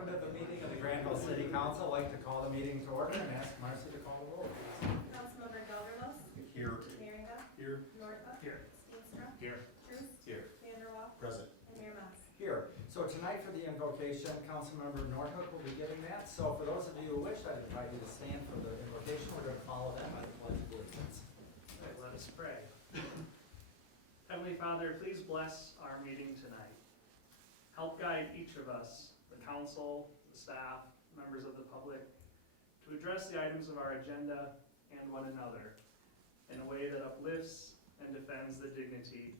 welcome to the meeting of the Grandville City Council. I'd like to call the meeting to order and ask Marcy to call the roll, please. Councilmember Gelderlos. Here. Merringa. Here. Northup. Here. Steenstra. Here. Truce. Here. Vanderwall. Present. And Mayor Mas. Here. So tonight for the invocation, Councilmember Northup will be giving that. So for those of you who wish, I'd invite you to stand for the invocation. We're going to follow them by the pledge of allegiance. All right, let us pray. Heavenly Father, please bless our meeting tonight. Help guide each of us, the council, the staff, members of the public, to address the items of our agenda and one another in a way that uplifts and defends the dignity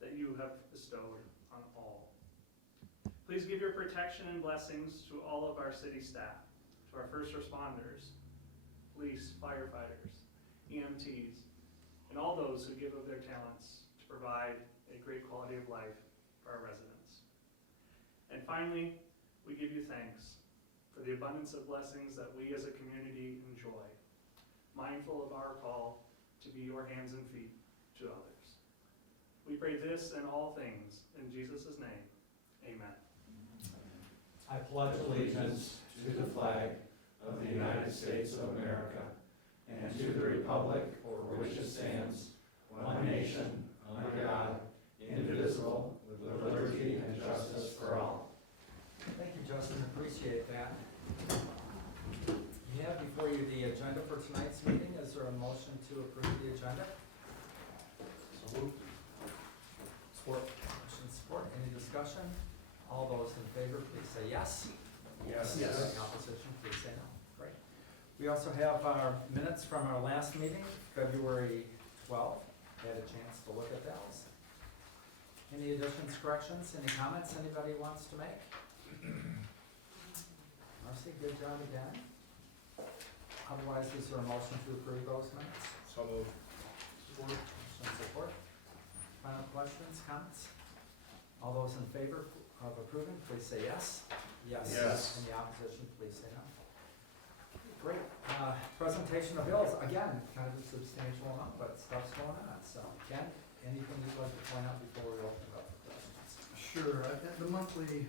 that you have bestowed on all. Please give your protection and blessings to all of our city staff, to our first responders, police, firefighters, EMTs, and all those who give of their talents to provide a great quality of life for our residents. And finally, we give you thanks for the abundance of blessings that we as a community enjoy, mindful of our call to be your hands and feet to others. We pray this and all things in Jesus' name, amen. I pledge allegiance to the flag of the United States of America and to the republic for which it stands, one nation, under God, indivisible, with liberty and justice for all. Thank you, Justin. Appreciate that. You have before you the agenda for tonight's meeting. Is there a motion to approve the agenda? So moved. Support. Motion support. Any discussion? All those in favor, please say yes. Yes. Any opposition, please say no. Great. We also have our minutes from our last meeting, February 12th. Had a chance to look at those. Any additions, corrections, any comments anybody wants to make? Marcy, good job again. Otherwise, is there a motion to approve those minutes? So moved. Support. Motion support. Final questions, comments? All those in favor of approving, please say yes. Yes. Yes. Any opposition, please say no. Great. Presentation of bills, again, kind of a substantial amount, but stuff's going on. So, Ken, anything you'd like to point out before we open it up for questions? Sure. The monthly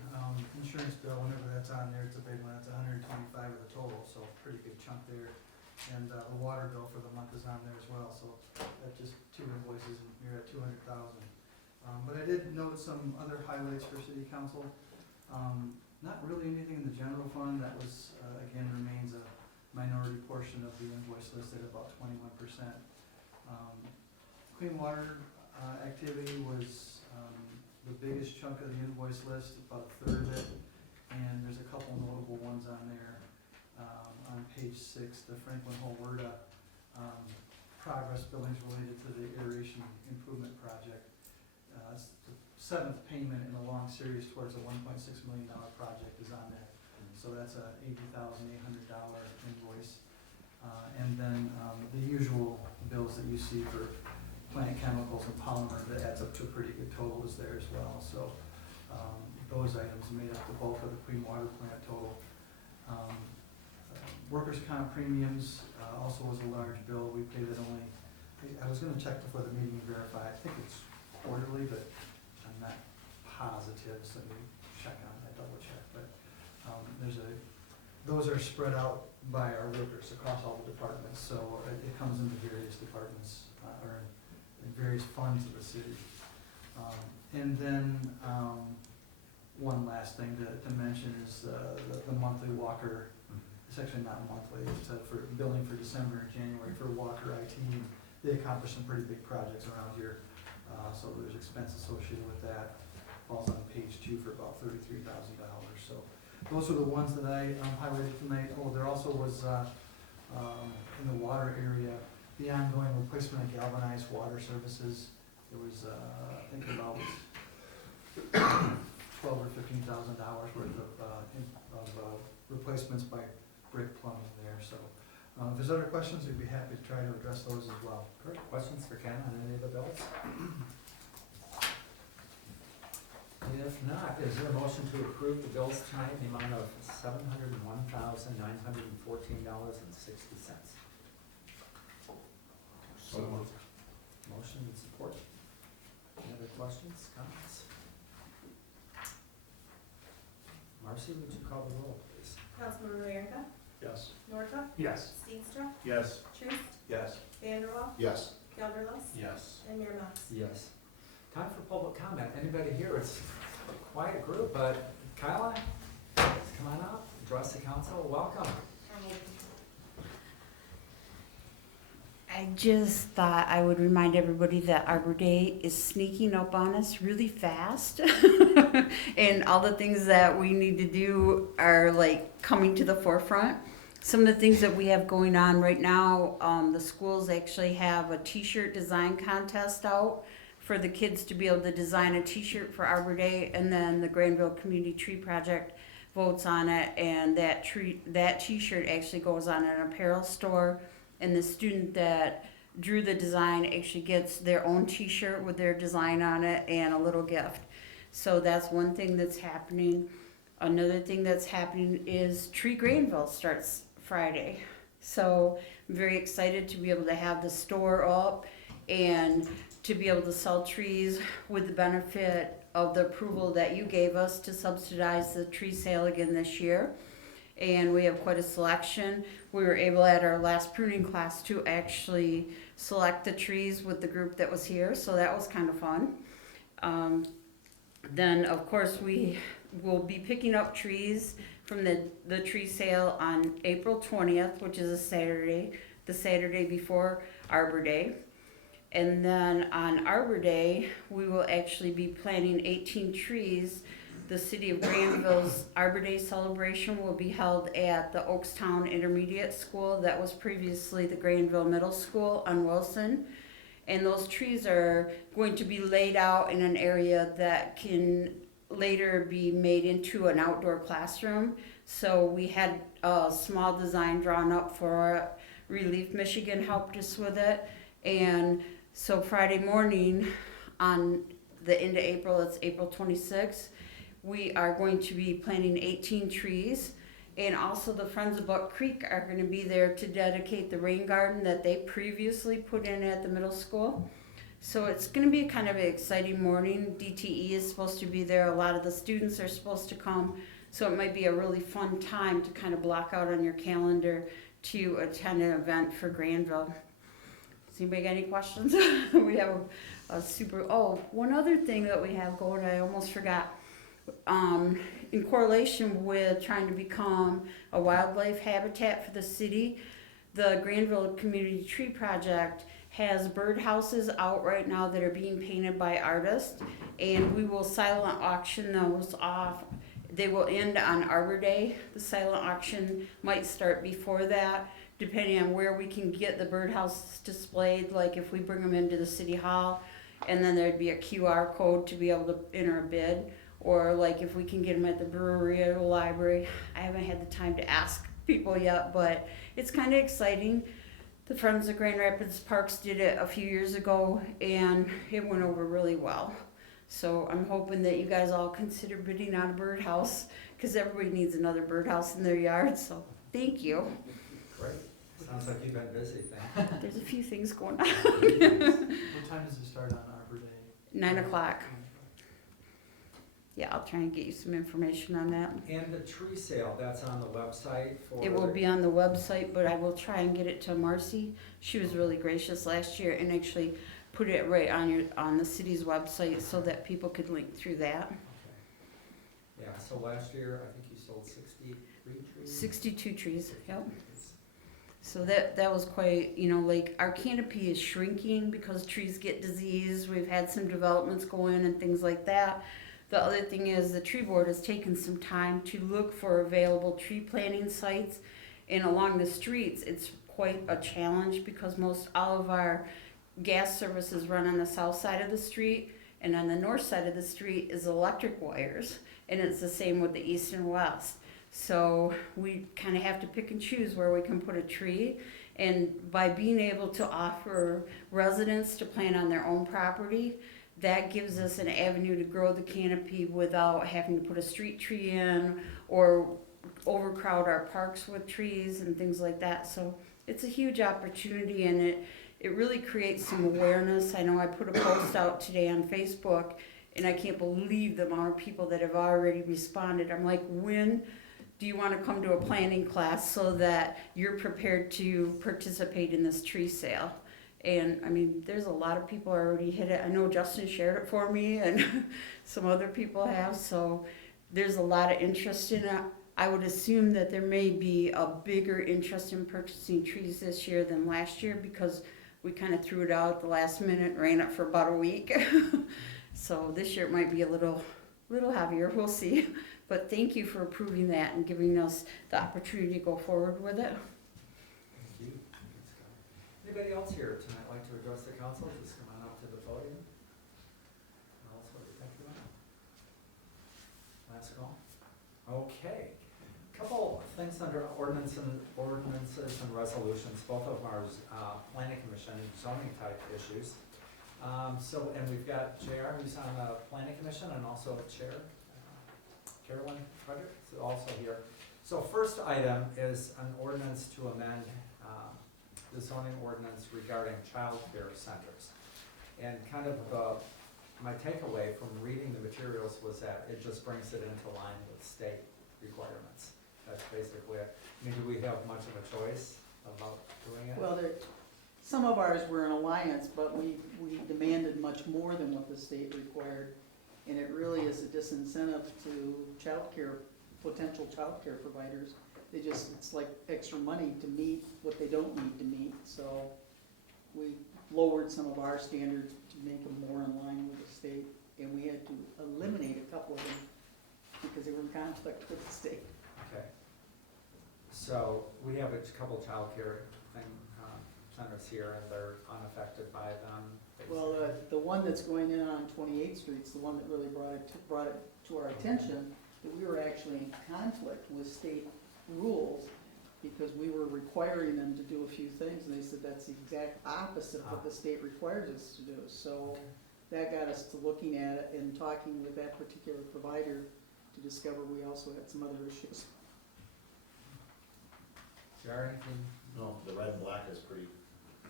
insurance bill, whenever that's on there, it's a big one. It's $125 of the total, so pretty good chunk there. And the water bill for the month is on there as well, so that's just two invoices, and you're at $200,000. But I did note some other highlights for City Council. Not really anything in the general fund. That was, again, remains a minority portion of the invoice list at about 21%. Clean water activity was the biggest chunk of the invoice list, about a third of it, and there's a couple notable ones on there. On page 6, the Franklin Holwerda progress billings related to the aeration improvement project. It's the 7th payment in a long series towards a $1.6 million project is on there. So that's a $80,800 invoice. And then the usual bills that you see for plant chemicals and polymer, that adds up to a pretty good total is there as well. So those items made up the bulk of the clean water plant total. Workers' comp premiums also was a large bill. We paid it only, I was going to check before the meeting and verify. I think it's quarterly, but I'm not positive, so let me check on that, double check. But those are spread out by our workers across all the departments, so it comes into various departments or in various funds of the city. And then one last thing to mention is the monthly Walker. It's actually not monthly, it's for billing for December and January for Walker IT. They accomplished some pretty big projects around here, so there's expense associated with that. Falls on page 2 for about $33,000. So those are the ones that I highlighted tonight. Oh, there also was in the water area the ongoing replacement of galvanized water services. There was I think about $12,000 or $15,000 worth of replacements by brick plumbing there. So if there's other questions, we'd be happy to try to address those as well. Great. Questions for Ken on any of the bills? If not, is there a motion to approve the bills tonight in the amount of $701,914.60? So moved. Motion and support. Any other questions, comments? Marcy? Marcy, would you call the roll, please? Councilmember Ravka, Yes. Norhuck, Yes. Steenstra, Yes. Truist, Yes. Vanderwall, Yes. Gelderlos, Yes. and Mayor Mas. Yes. Time for public comment. Anybody here? It's a quiet group, but Kyla, come on up, address the council, welcome. I just thought I would remind everybody that Arbor Day is sneaking up on us really fast. And all the things that we need to do are like coming to the forefront. Some of the things that we have going on right now, the schools actually have a t-shirt design contest out for the kids to be able to design a t-shirt for Arbor Day, and then the Grandville Community Tree Project votes on it, and that t-shirt actually goes on an apparel store, and the student that drew the design actually gets their own t-shirt with their design on it and a little gift. So that's one thing that's happening. Another thing that's happening is Tree Grandville starts Friday. So I'm very excited to be able to have the store up and to be able to sell trees with the benefit of the approval that you gave us to subsidize the tree sale again this year. And we have quite a selection. We were able at our last pruning class to actually select the trees with the group that was here, so that was kind of fun. Then of course we will be picking up trees from the tree sale on April 20th, which is a Saturday, the Saturday before Arbor Day. And then on Arbor Day, we will actually be planting 18 trees. The City of Grandville's Arbor Day celebration will be held at the Oakstown Intermediate School that was previously the Grandville Middle School on Wilson. And those trees are going to be laid out in an area that can later be made into an outdoor classroom. So we had a small design drawn up for it. Relief Michigan helped us with it. And so Friday morning on the end of April, it's April 26th, we are going to be planting 18 trees. And also the Friends of Buck Creek are going to be there to dedicate the rain garden that they previously put in at the middle school. So it's going to be kind of an exciting morning. DTE is supposed to be there. A lot of the students are supposed to come. So it might be a really fun time to kind of block out on your calendar to attend an event for Grandville. Does anybody got any questions? We have a super, one other thing that we have going, I almost forgot. In correlation with trying to become a wildlife habitat for the city, the Grandville Community Tree Project has birdhouses out right now that are being painted by artists, and we will silent auction those off. They will end on Arbor Day. The silent auction might start before that, depending on where we can get the birdhouses displayed, like if we bring them into the city hall, and then there'd be a QR code to be able to enter a bid, or like if we can get them at the brewery or the library. I haven't had the time to ask people yet, but it's kind of exciting. The Friends of Grand Rapids Parks did it a few years ago, and it went over really well. So I'm hoping that you guys all consider bidding on a birdhouse, because everybody needs another birdhouse in their yard, so thank you. Great. Sounds like you've been busy, thank you. There's a few things going on. What time does it start on Arbor Day? 9 o'clock. Yeah, I'll try and get you some information on that. And the tree sale, that's on the website for? It will be on the website, but I will try and get it to Marcy. She was really gracious last year and actually put it right on the city's website so that people could link through that. Okay. Yeah, so last year, I think you sold 63 trees? 62 trees, yep. So that was quite, like our canopy is shrinking because trees get diseased. We've had some developments go in and things like that. The other thing is the tree board has taken some time to look for available tree planting sites, and along the streets it's quite a challenge because all of our gas services run on the south side of the street, and on the north side of the street is electric wires, and it's the same with the east and west. So we kind of have to pick and choose where we can put a tree, and by being able to offer residents to plant on their own property, that gives us an avenue to grow the canopy without having to put a street tree in or overcrowd our parks with trees and things like that. So it's a huge opportunity, and it really creates some awareness. I know I put a post out today on Facebook, And I can't believe the amount of people that have already responded. I'm like, when do you want to come to a planning class so that you're prepared to participate in this tree sale? And I mean, there's a lot of people already hit it. I know Justin shared it for me and some other people have, so there's a lot of interest in it. I would assume that there may be a bigger interest in purchasing trees this year than last year because we kind of threw it out at the last minute, ran it for about a week. So this year it might be a little heavier, we'll see. But thank you for approving that and giving us the opportunity to go forward with it. Thank you. Anybody else here tonight like to address the council? Just come on up to the podium. Tell us what you think about it. Last call. Okay. Couple things under ordinances and resolutions. Both of them are planning commission and zoning type issues. And we've got JR who's on the planning commission and also chair. Carolyn Frederick is also here. So first item is an ordinance to amend the zoning ordinance regarding child care centers. And kind of my takeaway from reading the materials was that it just brings it into line with state requirements. That's basically it. I mean, do we have much of a choice about doing it? Well, some of ours were an alliance, but we demanded much more than what the state required. And it really is a disincentive to potential childcare providers. It's like extra money to meet what they don't need to meet. So we lowered some of our standards to make them more in line with the state. And we had to eliminate a couple of them because they were in conflict with the state. Okay. So we have a couple childcare centers here and they're unaffected by them. Well, the one that's going in on 28th Street is the one that really brought it to our attention, that we were actually in conflict with state rules because we were requiring them to do a few things, and they said that's the exact opposite of what the state requires us to do. So that got us to looking at it and talking with that particular provider to discover we also had some other issues. Jared, anything? No, the red and black is pretty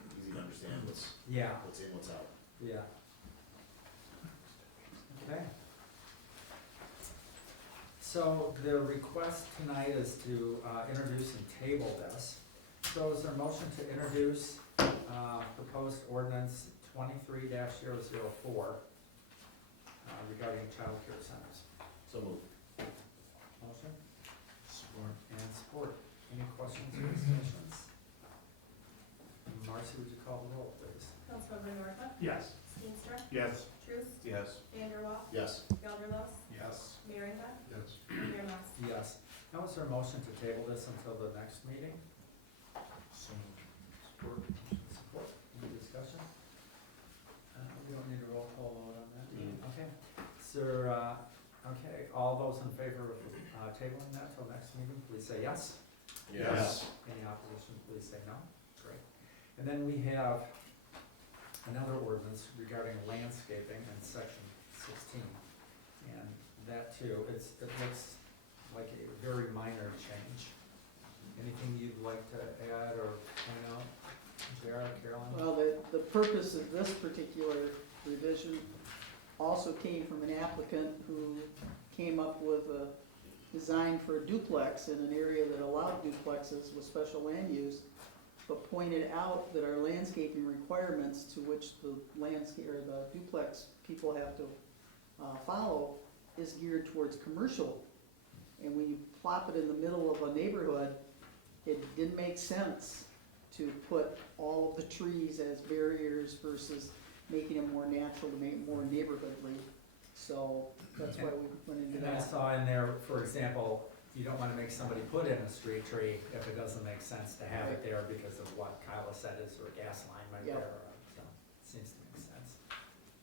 easy to understand what's Yeah. in, what's out. Yeah. Okay. So the request tonight is to introduce and table this. So is there a motion to introduce proposed ordinance 23-004 regarding child care centers? So moved. Motion? Support. And support. Any questions or discussions? Marcy, would you call the roll, please? Councilmember Norhuck, Yes. Steenstra, Yes. Truce, Yes. Vanderwall, Yes. Gelderlos, Yes. Merringa, Yes. and Mayor Mas. Yes. Now is there a motion to table this until the next meeting? Support. Support. Any discussion? We don't need a roll call vote on that. Okay. So, okay, all those in favor of tabling that till next meeting, please say yes. Yes. Any opposition, please say no. Great. And then we have another ordinance regarding landscaping in section 16. And that too, it looks like a very minor change. Anything you'd like to add or point out, Jared, Carolyn? Well, the purpose of this particular revision also came from an applicant who came up with a design for a duplex in an area that allowed duplexes with special land use, but pointed out that our landscaping requirements to which the duplex people have to follow is geared towards commercial. And when you plop it in the middle of a neighborhood, it didn't make sense to put all of the trees as barriers versus making them more natural to make it more neighborhoodly. So that's why we went into And I that. saw in there, for example, you don't wanna make somebody put in a street tree if it doesn't make sense to have it there because of what Kyla said is or a gas line right Yep. there, so, it seems to make sense.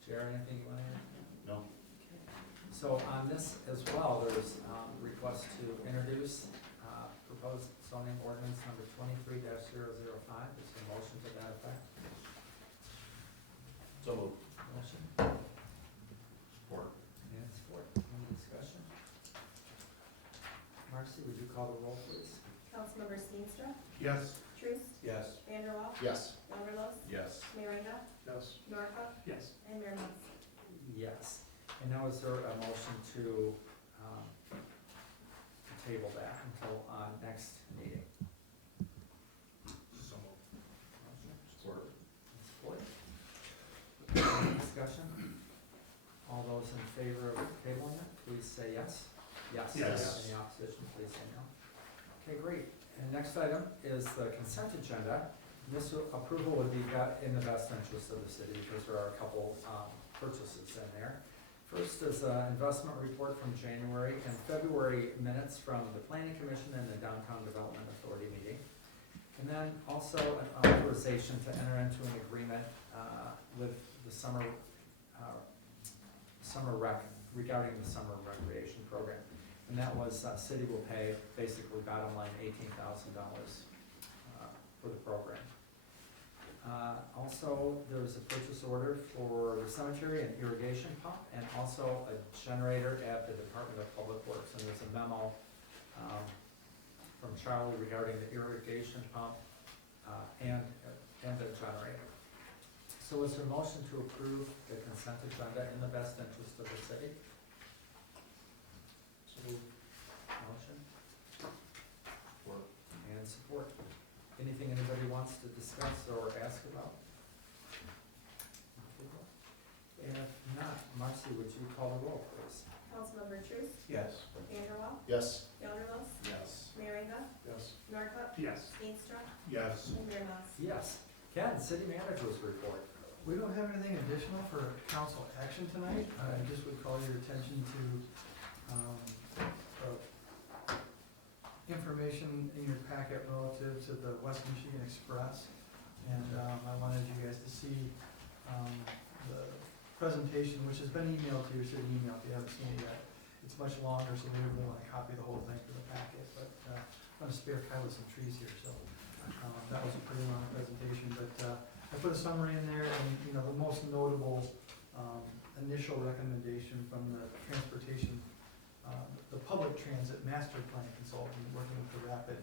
Jared, anything you wanna add? No. So on this as well, there's request to introduce proposed zoning ordinance number 23-005. Is there a motion to that effect? So moved. Motion Support. and support. Any discussion? Marcy, would you call the roll, please? Councilmember Steenstra, Yes. Truce, Yes. Vanderwall, Yes. Gelderlos, Yes. Merringa, Yes. Norhuck, Yes. and Mayor Mas. Yes. And now is there a motion to table that until next meeting? Motion. Support. Support. Any discussion? All those in favor of tabling it, please say yes. Yes. Yes. Any opposition, please say no. Okay, great. And next item is the consent agenda. This approval would be in the best interest of the city because there are a couple purchases in there. First is an investment report from January and February minutes from the Planning Commission and the Downtown Development Authority meeting. And then also an authorization to enter into an agreement with the summer rec, regarding the summer recreation program. And that was, city will pay basically bottom line $18,000 for the program. Also, there's a purchase order for the cemetery and irrigation pump, and also a generator at the Department of Public Works. And there's a memo from Charlie regarding the irrigation pump and the generator. So is there a motion to approve the consent agenda in the best interest of the city? Motion? Support. And support. Anything anybody wants to discuss or ask about? And if not, Marcy, would you call the roll, please? Councilmember Truce, Yes. Vanderwall, Yes. Gelderlos, Yes. Merringa, Yes. Norhuck, Yes. Steenstra, Yes. and Mayor Mas. Yes. Ken, city manager's report. We don't have anything additional for council action tonight. I just would call your attention to information in your packet relative to the West Michigan Express. And I wanted you guys to see the presentation, which has been emailed to your city email if you haven't seen it yet. It's much longer, so maybe we want to copy the whole thing for the packet, but I'm going to spare Kyla some trees here, so that was a pretty long presentation. But I put a summary in there, and the most notable initial recommendation from the transportation, the public transit master plan consultant working with the Rapid,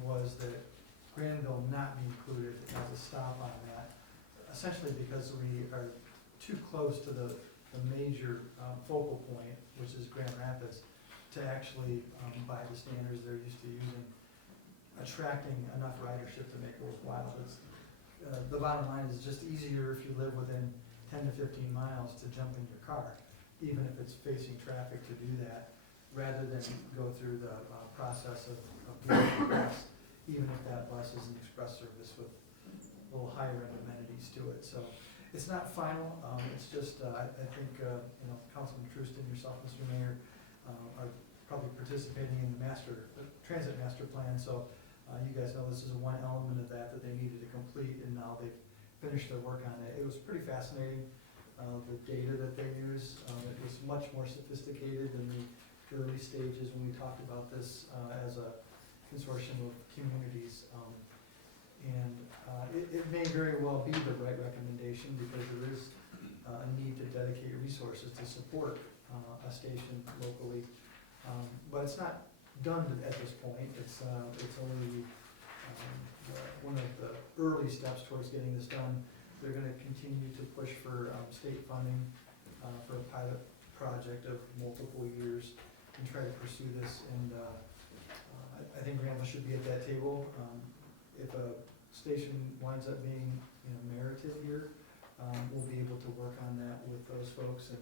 was that Grandville not be included as a stop on that, essentially because we are too close to the major focal point, which is Grand Rapids, to actually, by the standards they're used to using, attracting enough ridership to make it worthwhile. The bottom line is just easier if you live within 10 to 15 miles to jump in your car, even if it's facing traffic to do that, rather than go through the process of getting the bus, even if that bus is an express service with a little higher end amenities to it. So it's not final, it's just, I think, Councilman Trustin, yourself, Mr. Mayor, are probably participating in the transit master plan, so you guys know this is one element of that they needed to complete, and now they've finished their work on it. It was pretty fascinating, the data that they use. It was much more sophisticated than the early stages when we talked about this as a consortium of communities. It may very well be the right recommendation because there is a need to dedicate resources to support a station locally. But it's not done at this point. It's only one of the early steps towards getting this done. They're going to continue to push for state funding for a pilot project of multiple years and try to pursue this. And I think Grandville should be at that table. If a station winds up being merited here, we'll be able to work on that with those folks. And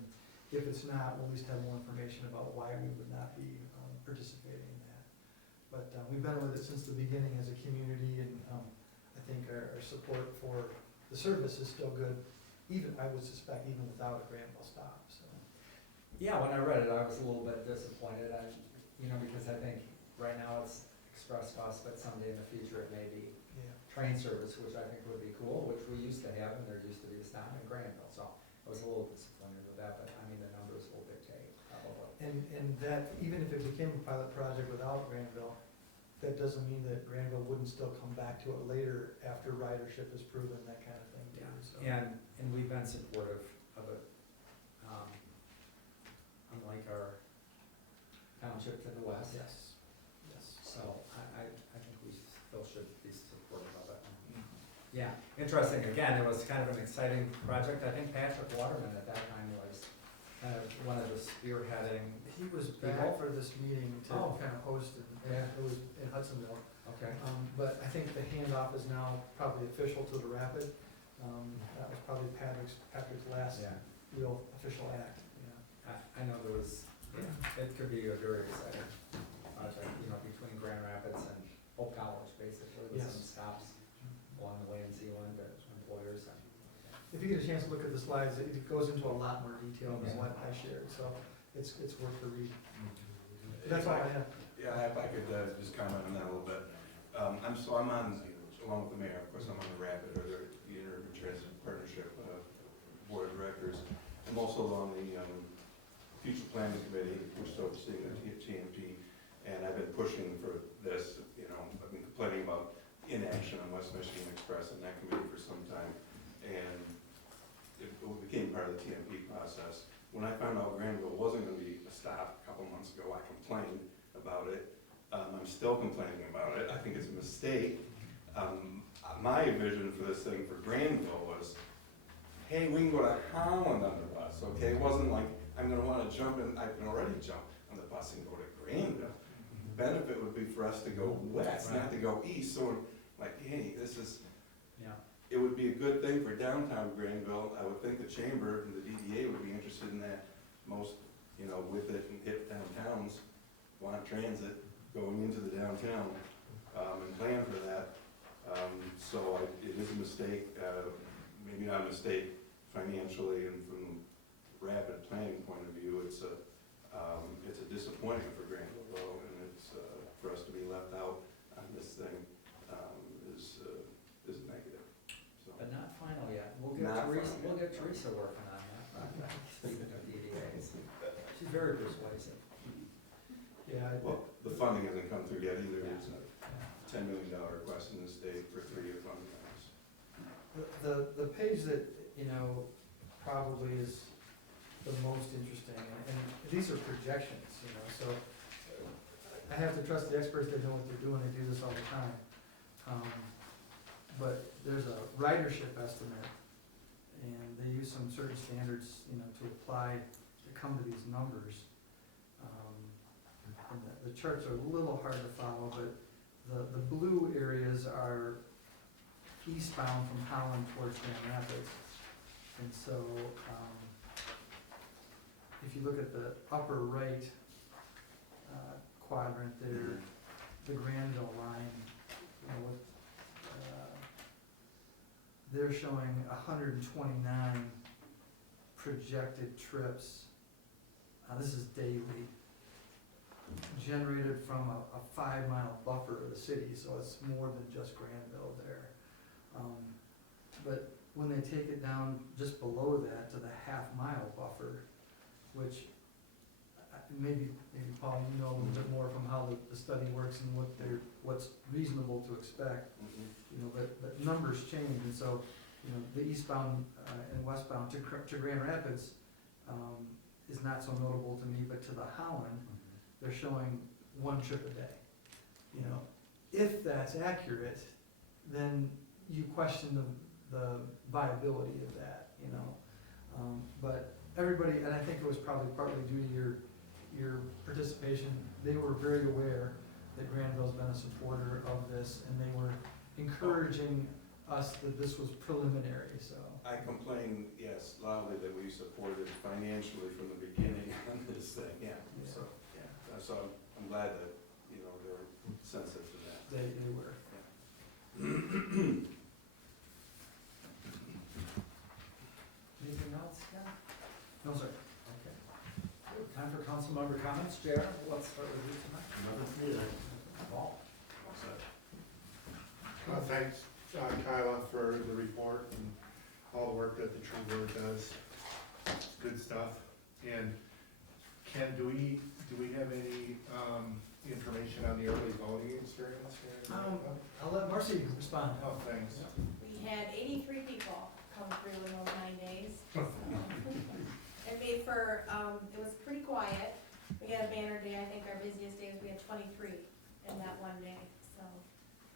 if it's not, we'll at least have more information about why we would not be participating in that. But we've been with it since the beginning as a community, and I think our support for the service is still good, even, I would suspect, even without a Grandville stop, so. Yeah, when I read it, I was a little bit disappointed, because I think right now it's express bus, but someday in the future it may be Yeah. train service, which I think would be cool, which we used to have, and there used to be a stop in Grandville, so I was a little disappointed with that, but the numbers will dictate probably. And that, even if it became a pilot project without Grandville, that doesn't mean that Grandville wouldn't still come back to it later after ridership is proven, that kind of thing too, so. And we've been supportive of it, unlike our township to the west. Yes, yes. So I think we still should be supportive of it. Yeah, interesting, again, it was kind of an exciting project. I think Patrick Waterman at that time was one of the spearheading, He was People? back for this meeting to Oh. kind of host it, Yeah. and it was in Hudsonville. okay, But I think the handoff is now probably official to the Rapid. That was probably Patrick's last yeah. real official act, yeah. I know there was, it could be a very exciting project, you know, between Grand Rapids and Hope College, basically, with some Yes. stops along the way in Zealand, employers and. If you get a chance to look at the slides, it goes into a lot more detail than Yeah. what I shared, so it's worth the read. That's all I have. Yeah, if I could just comment on that a little bit. I'm on, along with the mayor, of course, I'm on the RAPID, or the Urban Transit Partnership Board of Directors. I'm also on the Future Planning Committee, which is overseeing the TMP, and I've been pushing for this, you know, I've been complaining about inaction on West Michigan Express in that committee for some time, and it became part of the TMP process. When I found out Grandville wasn't gonna be a stop a couple months ago, I complained about it. I'm still complaining about it. I think it's a mistake. My vision for this thing for Grandville was, hey, we can go to Holland on the bus, okay? It wasn't like, I'm gonna wanna jump in, I can already jump on the bus and go to Grandville. The benefit would be for us to go west, not to go east, so like, hey, this is, Yeah. it would be a good thing for downtown Grandville. I would think the chamber and the DDA would be interested in that. Most, you know, with it and hip downtowns want transit going into the downtown, and plan for that. So it is a mistake, maybe not a mistake financially and from rapid planning point of view. It's a disappointment for Grandville though, and it's, for us to be left out on this thing, is negative, so. But not final yet. We'll get Not Teresa, final we'll yet. get Teresa working on that project, speaking of DDAs. She's very persuasive. Yeah, Well, the funding hasn't come through yet either. Yeah. There's a $10 million request in the state for 3-year funding. the page that, you know, probably is the most interesting, and these are projections, you know, so I have to trust the experts that know what they're doing, they do this all the time. But there's a ridership estimate, and they use some certain standards, you know, to apply, to come to these numbers. And the charts are a little hard to follow, but the blue areas are eastbound from Holland towards Grand Rapids. And so, if you look at the upper right quadrant there, the Grandville line, you know, with, they're showing 129 projected trips. This is daily, generated from a 5-mile buffer of the city, so it's more than just Grandville there. But when they take it down just below that to the half-mile buffer, which maybe Paul, you know a little bit more from how the study works and what's reasonable to expect, you know, but numbers change, and so, you know, the eastbound and westbound to Grand Rapids is not so notable to me, but to the Holland, they're showing 1 trip a day. You know, if that's accurate, then you question the viability of that, you know. But everybody, and I think it was probably partly due to your participation, they were very aware that Grandville's been a supporter of this, and they were encouraging us that this was preliminary, so. I complain, yes, loudly that we supported financially from the beginning on this thing, yeah. So, yeah, so I'm glad that, you know, they're sensitive to that. They were. Anything else, Ken? No, sir. Okay. Good. Time for council member comments. Jared, let's start with you tonight. Paul? Thanks, Kyla, for the report and all the work that the tree board does. It's good stuff. And Ken, do we have any information on the early voting experience here? I'll let Marcy respond. Oh, thanks. We had 83 people come through in those 9 days. It made for, it was pretty quiet. We had a banner day, I think our busiest days, we had 23 in that one day, so.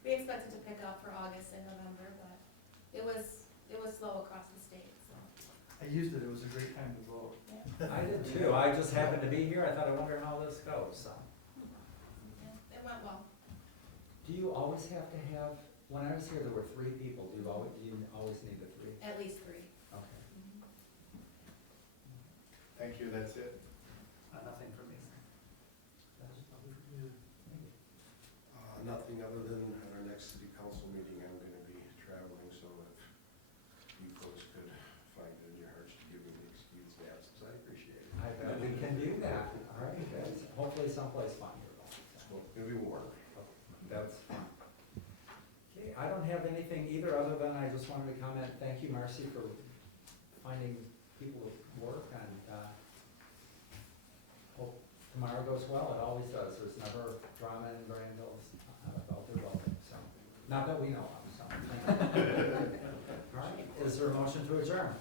We expected to pick up for August and November, but it was slow across the state, so, I used it was a great time to vote. yeah. I did too. I just happened to be here. I thought, I wonder how this goes, so. Yeah, it went well. Do you always have to have, when I was here, there were 3 people. Do you always need the 3? At least 3. Okay. Thank you, that's it. Nothing from me. Nothing other than at our next city council meeting, I'm gonna be traveling, so if you folks could find it in your hearts to give me the excused absence, I appreciate it. I bet we can do that. All right, guys. Hopefully someplace fun here. So it's gonna be warm. That's fun. Okay, I don't have anything either, other than I just wanted to comment, thank you, Marcy, for finding people with work, and, hope tomorrow goes well. It always does. There's never drama in Grandville about their building, so, not that we know of, so. Thank you. All right, is there a motion to adjourn?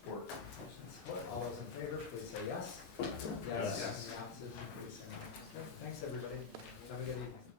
Sport. Motion support. All those in favor, please say yes. Yes. Any opposition, please say no. Okay, thanks, everybody. Have a good evening.